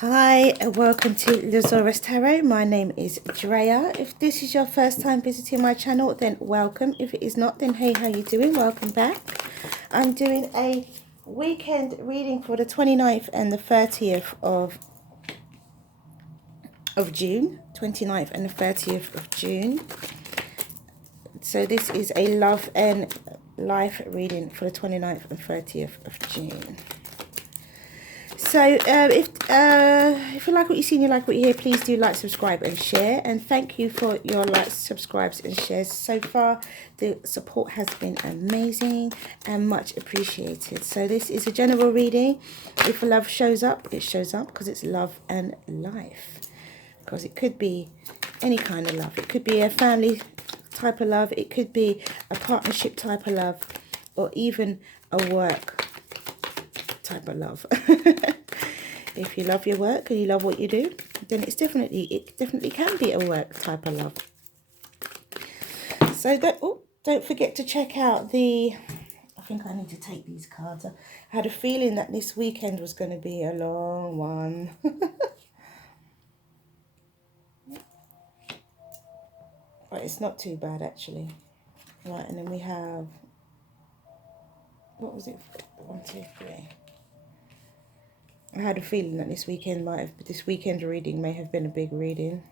Hi and welcome to Zarious Tarot. My name is Drea. If this is your first time visiting my channel, then welcome. If it is not, then hey, how you doing? Welcome back. I'm doing a weekend reading for the 29th and the 30th of June. 29th and the 30th of June. So this is a love and life reading for the 29th and 30th of June. So if you like what you see and you like what you hear, please do like, subscribe and share. And thank you for your likes, subscribes and shares so far. The support has been amazing and much appreciated. So this is a general reading. If love shows up, it shows up because it's love and life. Because it could be any kind of love. It could be a family type of love. It could be a partnership type of love. Or even a work type of love. If you love your work and you love what you do, then it definitely can be a work type of love. So don't forget to check out I think I need to take these cards. I had a feeling that this weekend was going to be a long one. But it's not too bad actually. Right, and then we have, what was it? 1, 2, 3. I had a feeling that this weekend reading may have been a big reading.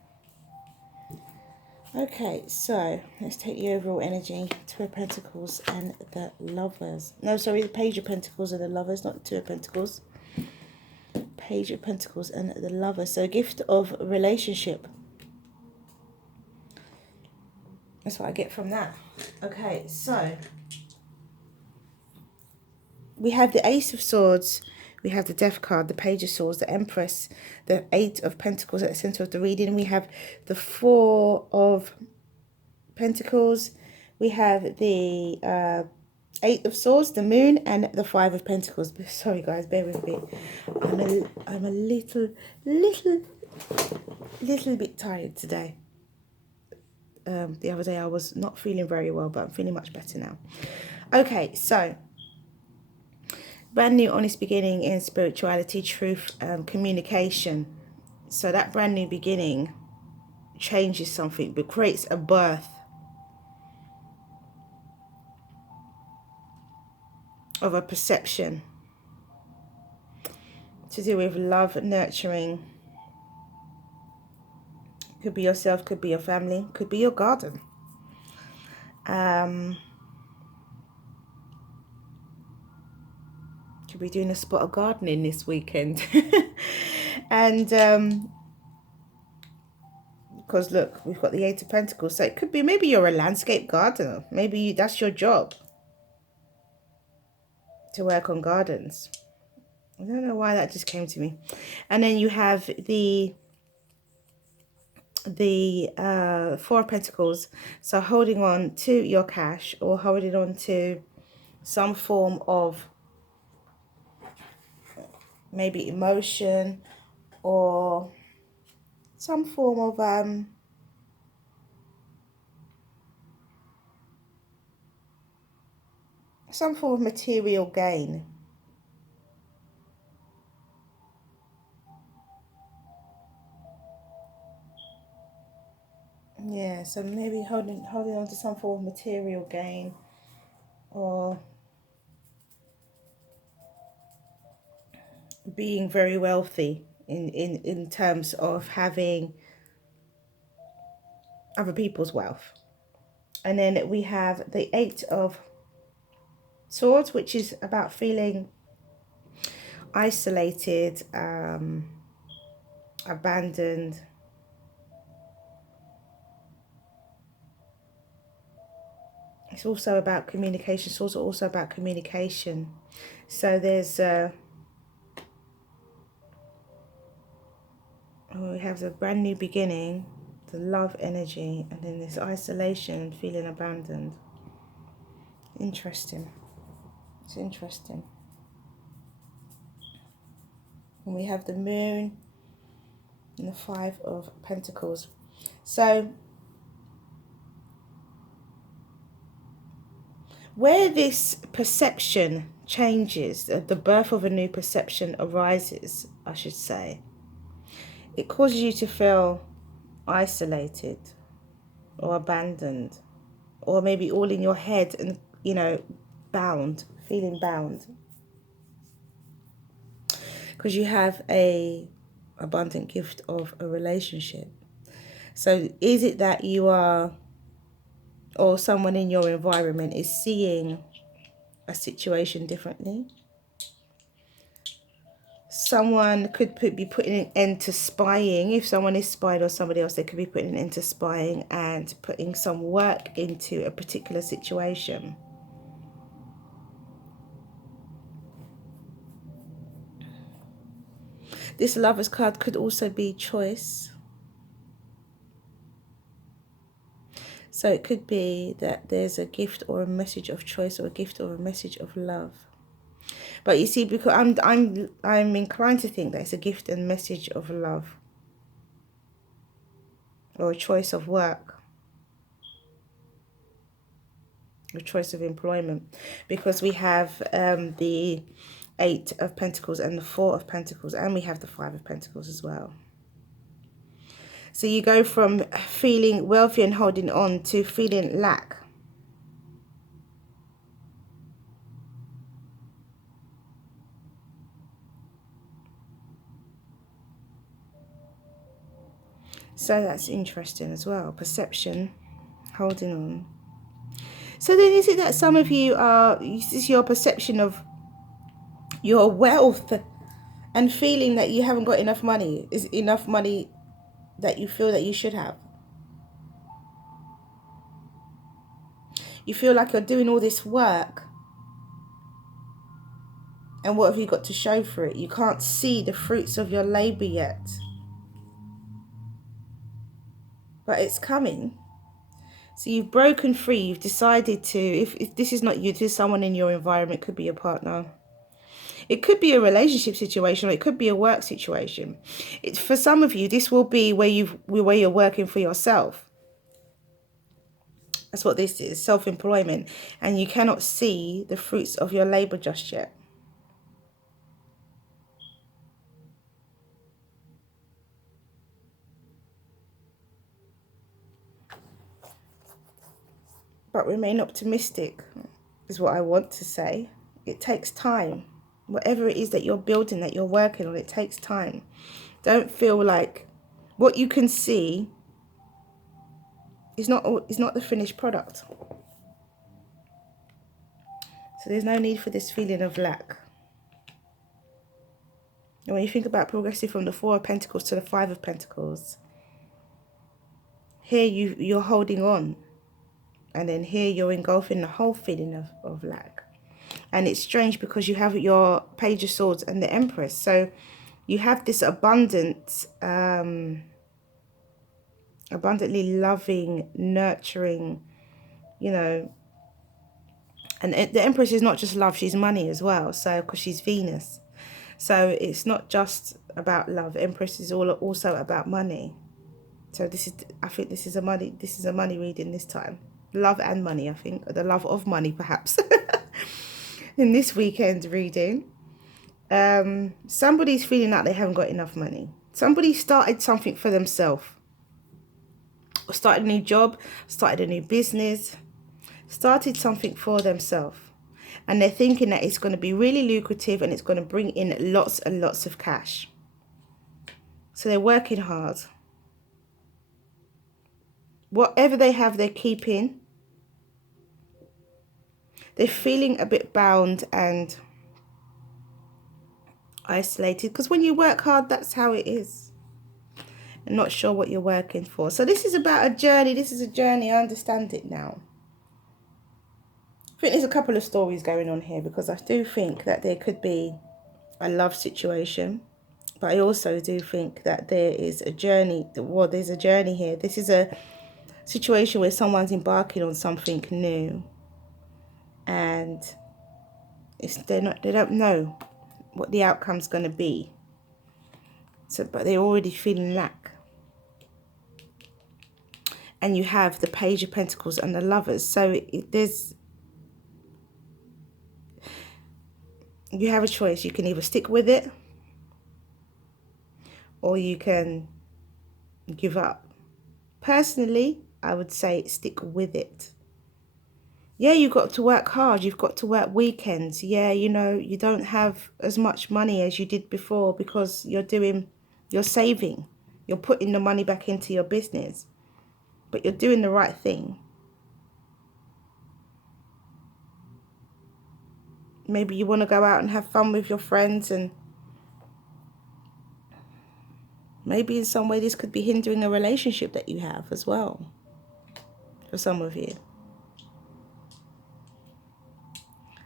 Okay, so let's take the overall energy. Two of Pentacles and the Lovers. No, sorry, the Page of Pentacles and the Lovers, not the Two of Pentacles. Page of Pentacles and the Lovers. So gift of relationship. That's what I get from that. Okay, so we have the Ace of Swords. We have the Death card, the Page of Swords, the Empress, the Eight of Pentacles at the center of the reading. We have the Four of Pentacles. We have the Eight of Swords, the Moon, and the Five of Pentacles. Sorry guys, bear with me. I'm a little bit tired today. The other day I was not feeling very well, but I'm feeling much better now. Okay, so brand new honest beginning in spirituality, truth, communication. So that brand new beginning changes something, but creates a birth of a perception to do with love, nurturing. Could be yourself, could be your family, could be your garden. Could be doing a spot of gardening this weekend. And because look, we've got the Eight of Pentacles, so it could be maybe you're a landscape gardener. Maybe that's your job, to work on gardens. I don't know why that just came to me. And then you have the Four of Pentacles, so holding on to your cash or holding on to some form of maybe emotion or some form of material gain. Yeah, so maybe holding on to some form of material gain, or being very wealthy in terms of having other people's wealth. And then we have the Eight of Swords, which is about feeling isolated, abandoned. It's also about communication. It's also about communication. So there's we have the brand new beginning, the love energy, and then this isolation and feeling abandoned. Interesting. It's interesting. And we have the Moon and the Five of Pentacles. So where this perception changes, the birth of a new perception arises, I should say, it causes you to feel isolated or abandoned, or maybe all in your head and, you know, bound, feeling bound. Because you have a abundant gift of a relationship. So is it that you are, or someone in your environment is seeing a situation differently? Someone could be putting an end to spying. If someone is spying on somebody else, they could be putting an end to spying and putting some work into a particular situation. This Lovers card could also be choice. So it could be that there's a gift or a message of choice, or a gift or a message of love. But you see, because I'm inclined to think that it's a gift and message of love, or a choice of work, a choice of employment, because we have the 8 of Pentacles and the 4 of Pentacles, and we have the 5 of Pentacles as well. So you go from feeling wealthy and holding on to feeling lack. So that's interesting as well. Perception, holding on. So then is it that some of you are, this is your perception of your wealth and feeling that you haven't got enough money, is enough money that you feel that you should have? You feel like you're doing all this work, and what have you got to show for it? You can't see the fruits of your labor yet. But it's coming. So you've broken free. You've decided to, if this is not you, this is someone in your environment. It could be a partner. It could be a relationship situation, or it could be a work situation. For some of you, this will be where you're working for yourself. That's what this is, self-employment. And you cannot see the fruits of your labor just yet. But remain optimistic is what I want to say. It takes time. Whatever it is that you're building, that you're working on, it takes time. Don't feel like what you can see is not the finished product. So there's no need for this feeling of lack. And when you think about progressing from the 4 of Pentacles to the 5 of Pentacles, here you're holding on. And then here you're engulfing the whole feeling of lack. And it's strange because you have your Page of Swords and the Empress. So you have this abundant, abundantly loving, nurturing, you know. And the Empress is not just love, she's money as well. So, because she's Venus. So it's not just about love. Empress is also about money. So I think this is a money reading this time. Love and money, I think. The love of money, perhaps. In this weekend reading. Somebody's feeling like they haven't got enough money. Somebody started something for themselves. Or started a new job, started a new business. Started something for themselves. And they're thinking that it's going to be really lucrative and it's going to bring in lots and lots of cash. So they're working hard. Whatever they have, they're keeping. They're feeling a bit bound and isolated. Because when you work hard, that's how it is. And not sure what you're working for. So this is about a journey. This is a journey. I understand it now. I think there's a couple of stories going on here, because I do think that there could be a love situation. But I also do think that there is a journey. Well, there's a journey here. This is a situation where someone's embarking on something new. And they don't know what the outcome's going to be. So, but they're already feeling lack. And you have the Page of Pentacles and the Lovers. So you have a choice. You can either stick with it, or you can give up. Personally, I would say stick with it. Yeah, you've got to work hard. You've got to work weekends. Yeah, you know, you don't have as much money as you did before because you're saving. You're putting the money back into your business. But you're doing the right thing. Maybe you want to go out and have fun with your friends, and maybe in some way this could be hindering a relationship that you have as well, for some of you.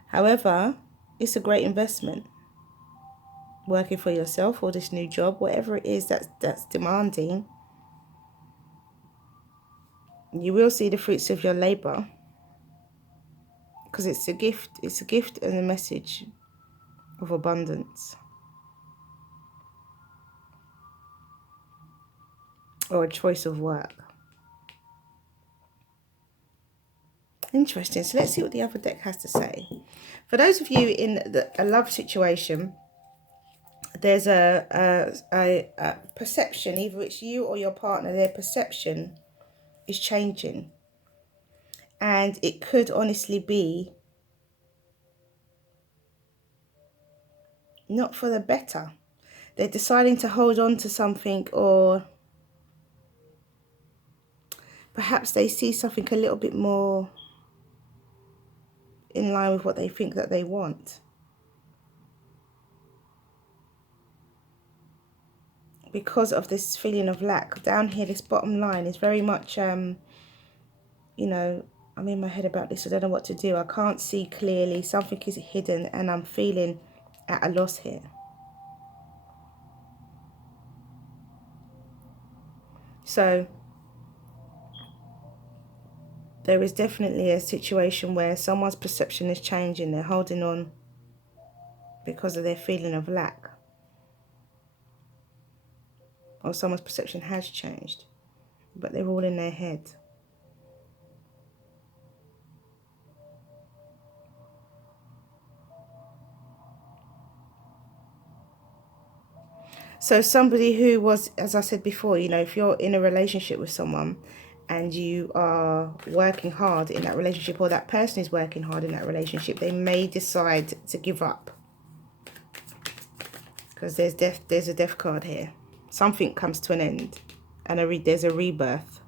However, it's a great investment. Working for yourself or this new job, whatever it is that's demanding, you will see the fruits of your labor, because it's a gift. It's a gift and a message of abundance, or a choice of work. Interesting. So let's see what the other deck has to say. For those of you in a love situation, there's a perception, either it's you or your partner, their perception is changing. And it could honestly be not for the better. They're deciding to hold on to something, or perhaps they see something a little bit more in line with what they think that they want. Because of this feeling of lack. Down here, this bottom line is very much, you know, I'm in my head about this. I don't know what to do. I can't see clearly. Something is hidden and I'm feeling at a loss here. So there is definitely a situation where someone's perception is changing. They're holding on because of their feeling of lack. Or someone's perception has changed, but they're all in their head. So somebody who was, as I said before, you know, if you're in a relationship with someone and you are working hard in that relationship, or that person is working hard in that relationship, they may decide to give up. Because there's a death card here. Something comes to an end, and there's a rebirth.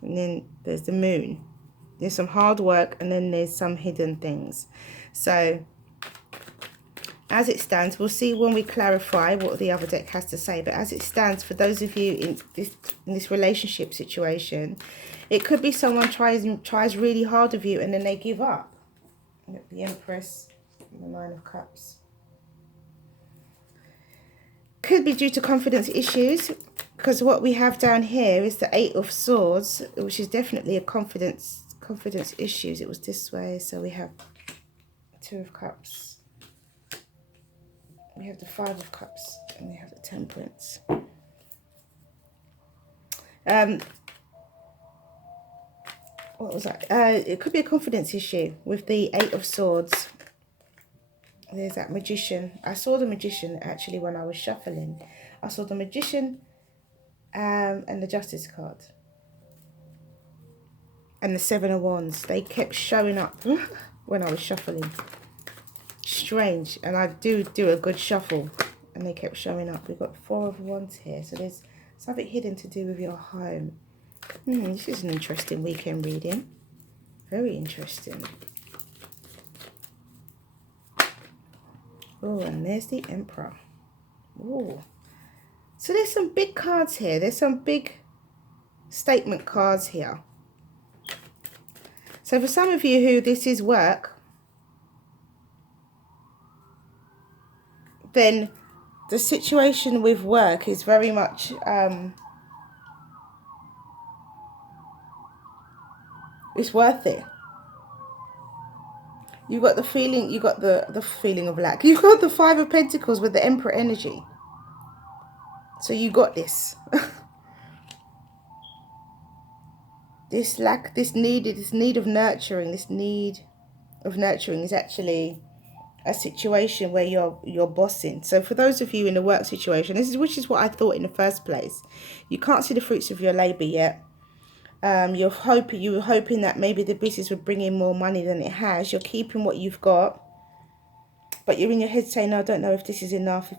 And then there's the moon. There's some hard work, and then there's some hidden things. So as it stands, we'll see when we clarify what the other deck has to say. But as it stands, for those of you in this relationship situation, it could be someone tries really hard with you and then they give up. The Empress and the Nine of Cups. Could be due to confidence issues, because what we have down here is the Eight of Swords, which is definitely a confidence issues. It was this way, so we have Two of Cups. We have the Five of Cups and we have the Temperance. What was that? It could be a confidence issue with the Eight of Swords. There's that Magician. I saw the Magician actually when I was shuffling. I saw the Magician and the Justice card. And the Seven of Wands. They kept showing up when I was shuffling. Strange. And I do a good shuffle. And they kept showing up. We've got Four of Wands here. So there's something hidden to do with your home. This is an interesting weekend reading. Very interesting. Oh, and there's the Emperor. Oh. So there's some big cards here. There's some big statement cards here. So for some of you who this is work, then the situation with work is very much it's worth it. You got the feeling, you got the feeling of lack. You got the Five of Pentacles with the Emperor energy. So you got this. This lack, this need of nurturing, is actually a situation where you're bossing. So for those of you in a work situation, which is what I thought in the first place. You can't see the fruits of your labour yet. You were hoping that maybe the business would bring in more money than it has. You're keeping what you've got, but you're in your head saying, I don't know if this is enough,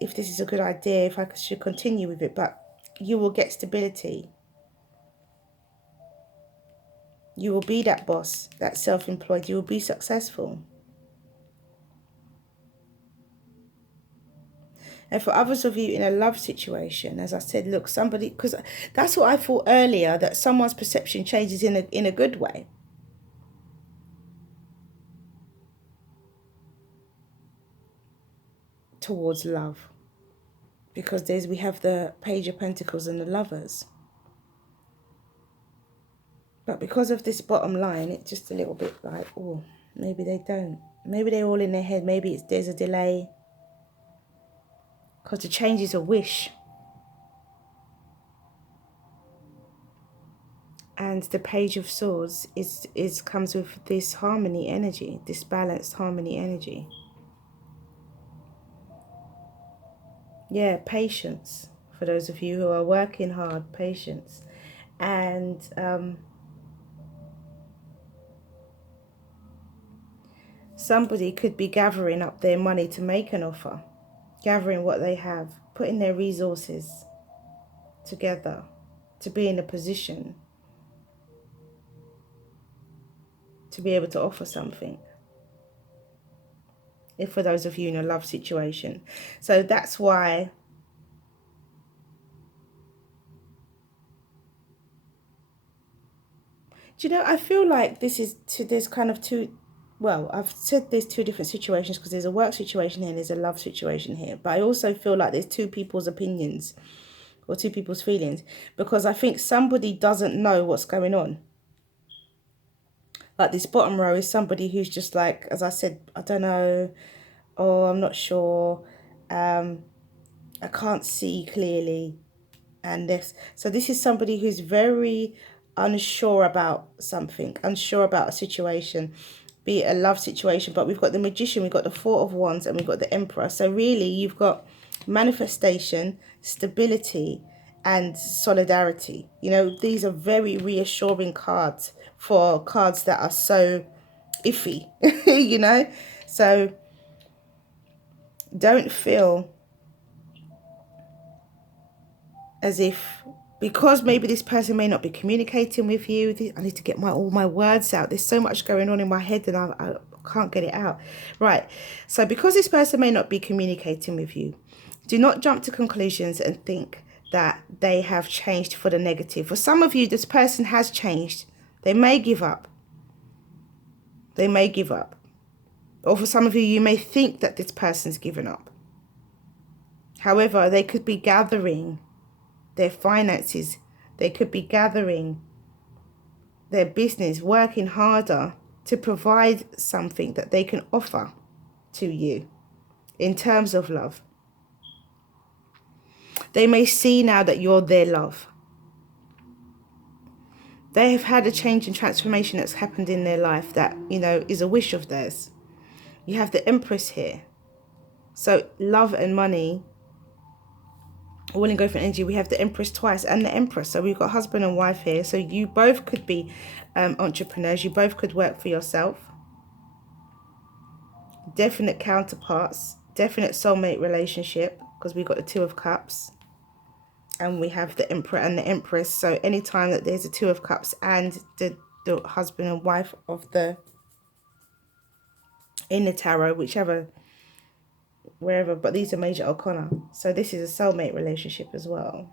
if this is a good idea, if I should continue with it. But you will get stability. You will be that boss, that self-employed. You will be successful. And for others of you in a love situation, as I said, look, somebody, because that's what I thought earlier, that someone's perception changes in a good way. Towards love. Because we have the Page of Pentacles and the Lovers. But because of this bottom line, it's just a little bit like, oh, maybe they don't. Maybe they're all in their head. Maybe there's a delay. Because the change is a wish. And the Page of Swords comes with this harmony energy, this balanced harmony energy. Yeah, patience. For those of you who are working hard, patience. And somebody could be gathering up their money to make an offer. Gathering what they have, putting their resources together to be in a position to be able to offer something. If for those of you in a love situation. So that's why do you know, I feel like there's kind of two, well, I've said there's two different situations because there's a work situation here and there's a love situation here. But I also feel like there's two people's opinions or two people's feelings, because I think somebody doesn't know what's going on. Like this bottom row is somebody who's just like, as I said, I don't know, or I'm not sure, I can't see clearly. And so this is somebody who's very unsure about something, unsure about a situation, be it a love situation. But we've got the Magician, we've got the Four of Wands, and we've got the Emperor. So really you've got manifestation, stability, and solidarity. You know, these are very reassuring cards for cards that are so iffy, you know. So don't feel as if, because maybe this person may not be communicating with you. I need to get all my words out. There's so much going on in my head and I can't get it out. Right. So because this person may not be communicating with you, do not jump to conclusions and think that they have changed for the negative. For some of you, this person has changed. They may give up. They may give up. Or for some of you, you may think that this person's given up. However, they could be gathering their finances. They could be gathering their business, working harder to provide something that they can offer to you in terms of love. They may see now that you're their love. They have had a change and transformation that's happened in their life that, you know, is a wish of theirs. You have the Empress here. So love and money all in go for energy. We have the Empress twice and the Empress. So we've got husband and wife here. So you both could be entrepreneurs. You both could work for yourself. Definite counterparts. Definite soulmate relationship, because we've got the Two of Cups. And we have the Emperor and the Empress. So anytime that there's a Two of Cups and the husband and wife of the, in the tarot, whichever, wherever, but these are major arcana. So this is a soulmate relationship as well.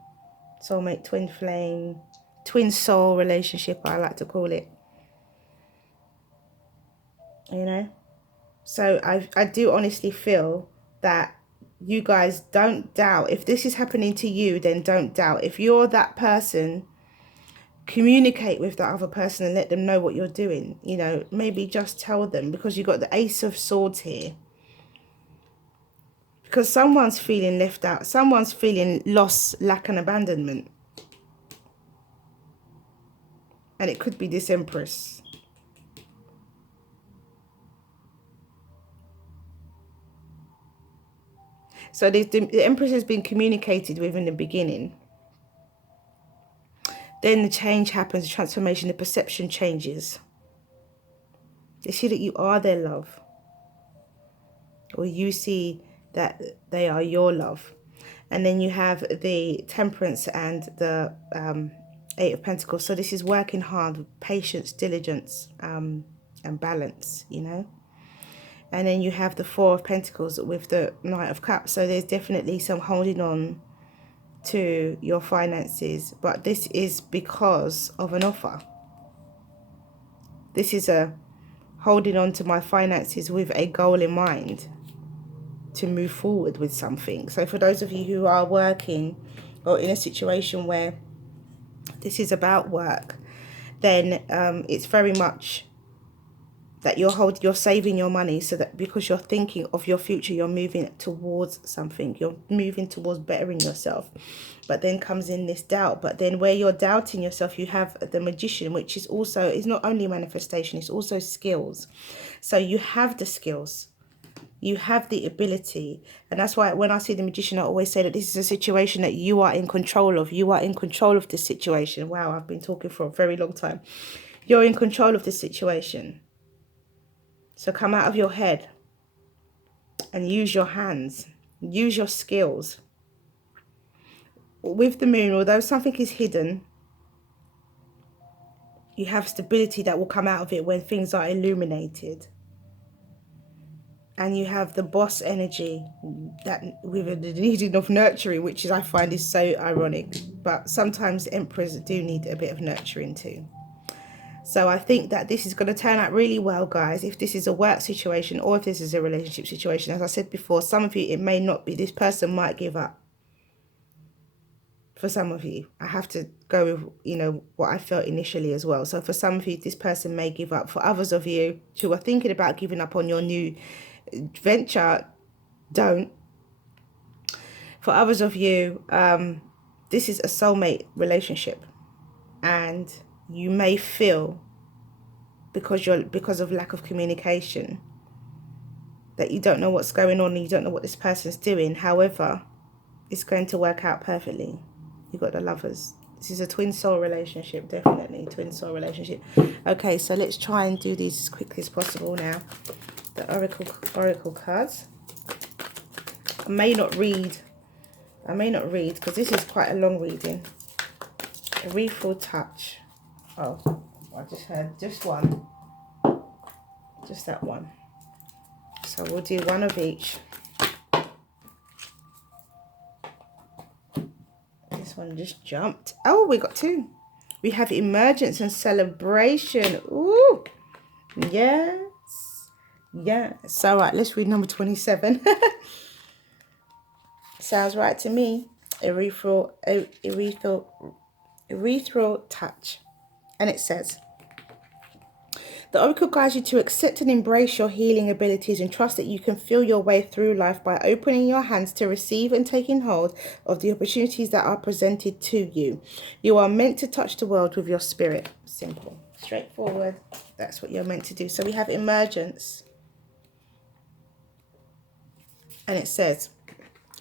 Soulmate, twin flame, twin soul relationship, I like to call it. You know? So I do honestly feel that you guys don't doubt. If this is happening to you, then don't doubt. If you're that person, communicate with that other person and let them know what you're doing. You know, maybe just tell them, because you've got the Ace of Swords here. Because someone's feeling left out. Someone's feeling loss, lack and abandonment. And it could be this Empress. So the Empress has been communicated with in the beginning. Then the change happens, the transformation, the perception changes. They see that you are their love. Or you see that they are your love. And then you have the Temperance and the Eight of Pentacles. So this is working hard, patience, diligence, and balance, you know. And then you have the Four of Pentacles with the Knight of Cups. So there's definitely some holding on to your finances. But this is because of an offer. This is a holding on to my finances with a goal in mind to move forward with something. So for those of you who are working or in a situation where this is about work, then it's very much that you're saving your money, so that because you're thinking of your future, you're moving towards something, you're moving towards bettering yourself. But then comes in this doubt. But then where you're doubting yourself, you have the Magician, which is not only manifestation, it's also skills. So you have the skills, you have the ability. And that's why when I see the Magician, I always say that this is a situation that you are in control of. You are in control of this situation. Wow, I've been talking for a very long time. You're in control of this situation. So come out of your head and use your hands. Use your skills. With the Moon, although something is hidden, you have stability that will come out of it when things are illuminated. And you have the Boss energy that with the needing of nurturing, which is, I find, is so ironic. But sometimes emperors do need a bit of nurturing too. So I think that this is going to turn out really well, guys, if this is a work situation or if this is a relationship situation. As I said before, some of you, it may not be. This person might give up. For some of you, I have to go with, you know, what I felt initially as well. So for some of you, this person may give up. For others of you who are thinking about giving up on your new venture, don't. For others of you, this is a soulmate relationship, and you may feel because of lack of communication that you don't know what's going on and you don't know what this person's doing. However, it's going to work out perfectly. You've got the Lovers. This is a twin soul relationship, definitely twin soul relationship. Okay, so let's try and do these as quickly as possible now. The oracle cards. I may not read because this is quite a long reading. A Refill Touch. Oh, I just heard just one. Just that one. So we'll do one of each. This one just jumped. Oh, we got two. We have Emergence and Celebration. Ooh. Yes. Yes. All right, let's read number 27. Sounds right to me. Ethereal Touch. And it says, the Oracle guides you to accept and embrace your healing abilities and trust that you can feel your way through life by opening your hands to receive and taking hold of the opportunities that are presented to you. You are meant to touch the world with your spirit. Simple. Straightforward. That's what you're meant to do. So we have Emergence. And it says,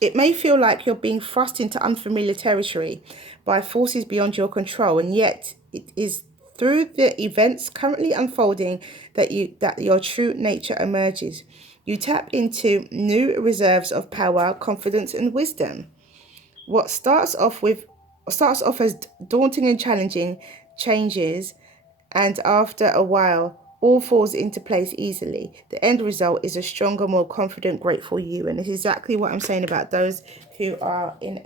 it may feel like you're being thrust into unfamiliar territory by forces beyond your control, and yet it is through the events currently unfolding that your true nature emerges. You tap into new reserves of power, confidence, and wisdom. What starts off as daunting and challenging changes, and after a while, all falls into place easily. The end result is a stronger, more confident, grateful you. And it's exactly what I'm saying about those who are in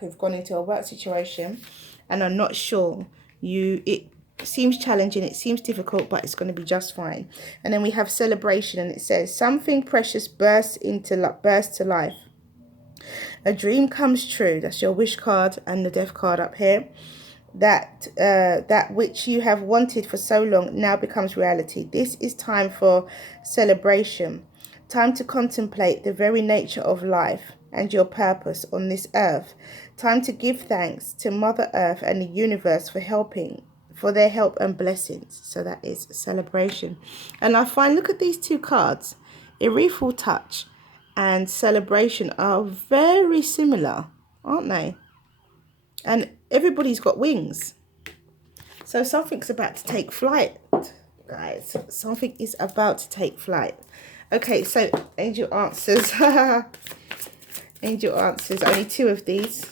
who've gone into a work situation and are not sure. It seems challenging, it seems difficult, but it's going to be just fine. And then we have Celebration, and it says, something precious bursts to life. A dream comes true. That's your wish card and the Death card up here. That which you have wanted for so long now becomes reality. This is time for celebration, time to contemplate the very nature of life and your purpose on this earth, time to give thanks to Mother Earth and the universe for their help and blessings. So that is celebration. And I find, look at these two cards, Ethereal Touch and celebration are very similar, aren't they? And everybody's got wings. So something's about to take flight, guys. Something is about to take flight. Okay, so angel answers. Angel answers. Only 2 of these.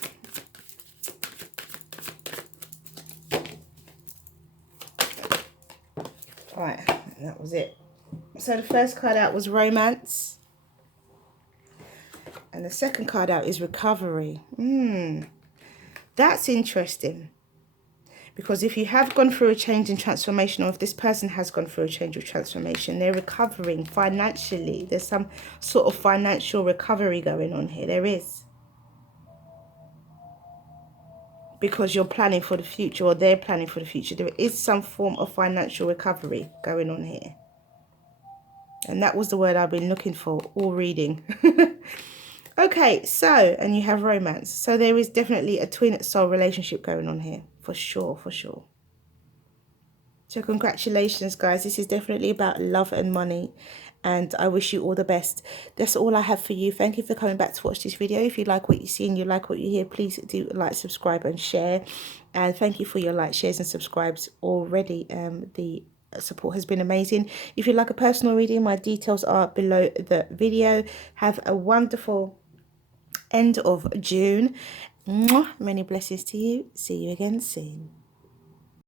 Right, that was it. So the first card out was romance. And the second card out is recovery. That's interesting. Because if you have gone through a change and transformation, or if this person has gone through a change or transformation, they're recovering financially. There's some sort of financial recovery going on here. There is. Because you're planning for the future, or they're planning for the future. There is some form of financial recovery going on here. And that was the word I've been looking for all reading. Okay, so, and you have romance. So there is definitely a twin soul relationship going on here. For sure, for sure. So congratulations, guys. This is definitely about love and money. And I wish you all the best. That's all I have for you. Thank you for coming back to watch this video. If you like what you see and you like what you hear, please do like, subscribe and share. And thank you for your likes, shares and subscribes already. The support has been amazing. If you'd like a personal reading, my details are below the video. Have a wonderful end of June. Mwah. Many blessings to you. See you again soon.